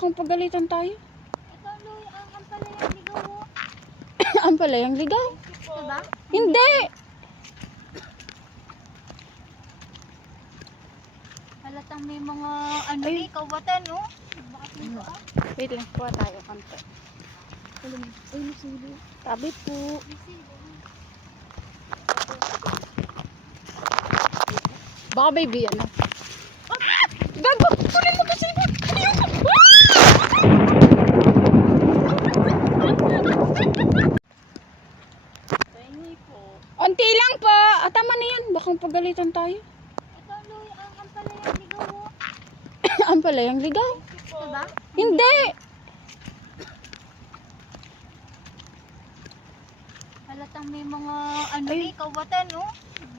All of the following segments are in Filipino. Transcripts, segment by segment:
Baka pagalitan tayo. Ikaw, Loy, ang ampalayang ligaw mo. Ang palayang ligaw? Diba? Hindi! Halatang may mga ano eh, kawatan, no? Bakit may ka? Wait lang, kuha tayo konti. Ay, nasili. Tabi po. Baka baby, ano? Gago! Kunin mo kasi mo! Unti lang po. Tama na yan. Baka pagalitan tayo. Ikaw, Loy, ang ampalayang ligaw mo. Ang palayang ligaw? Diba? Hindi! Halatang may mga ano eh, kawatan, no?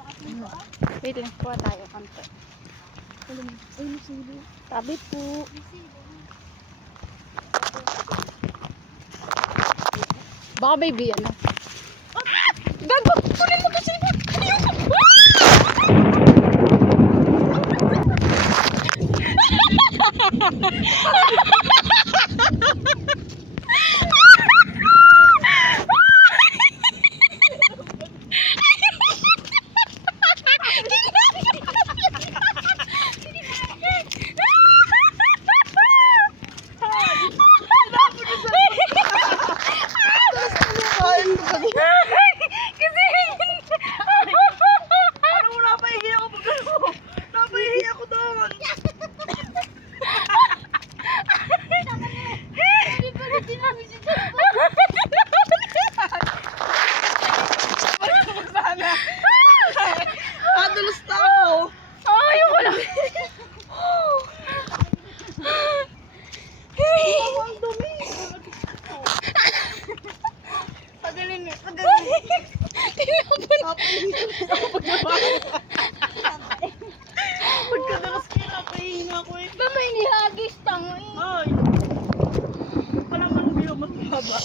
Bakit may ka? Wait lang, kuha tayo konti. Ay, nasili. Tabi po. Baka baby, ano? Gago! Kunin mo kasi mo! Ano mo, napahihi ako pag ano? Napahihi ako doon. Hindi pa rin sinabi si Jumbo. Sana. Nadulas na ako. Ayoko lang. Ang dumi. Tagalin eh. Tagalin. Napahihi ako pag pagkadalas kayo, napahihi na ako eh. Ba may nihagis tango eh. Ay. Palang man biyo mas mahaba.